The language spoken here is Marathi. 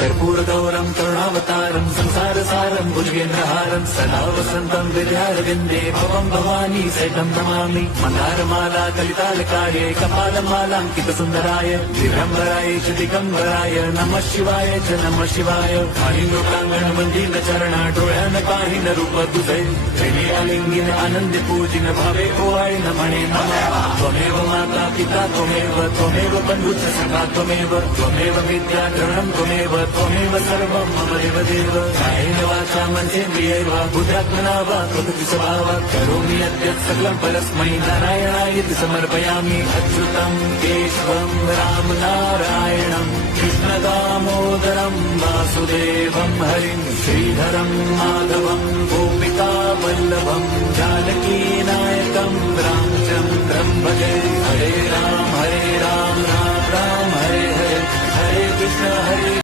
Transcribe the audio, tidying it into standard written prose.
कर्पूरगौरं करुणावतारं संसारसारं भुजगेन्द्रहारं सदा वसन्तं विद्यारविन्दे भवं भवानी सहितं नमामि मन्दारमाला कलितालकाये कपालमालाङ्कितसुन्दराय दिगम्बराय च दिगम्बराय नमः शिवाय च नमः शिवाय प्रांगण मंदिर चरणा डोळ्यान पाहिन रूप तुझे प्रेमी अलिंगिन आनंद पूजिन भावे ओवाळीन म्हणे नमः त्वमेव माता पिता त्वमेव बंधुश्च सखा त्वमेव विद्या धरणं त्वमेव सर्वं मम देवदेव कायेन वाचा मनसेन्द्रियैर्वा बुद्ध्यात्मना वा प्रकृति स्वभावात् करोमि यद्यत् सकलं परस्मै नारायणायति समर्पयामि अच्युतं केशवं राम नारायणं कृष्णदामोदरं वासुदेवं हरिं श्रीधरं माधवं गोपिका वल्लभं जानकीनायकं रामचन्द्रं भजे हरे राम राम राम हरे हरे हरे कृष्ण हरे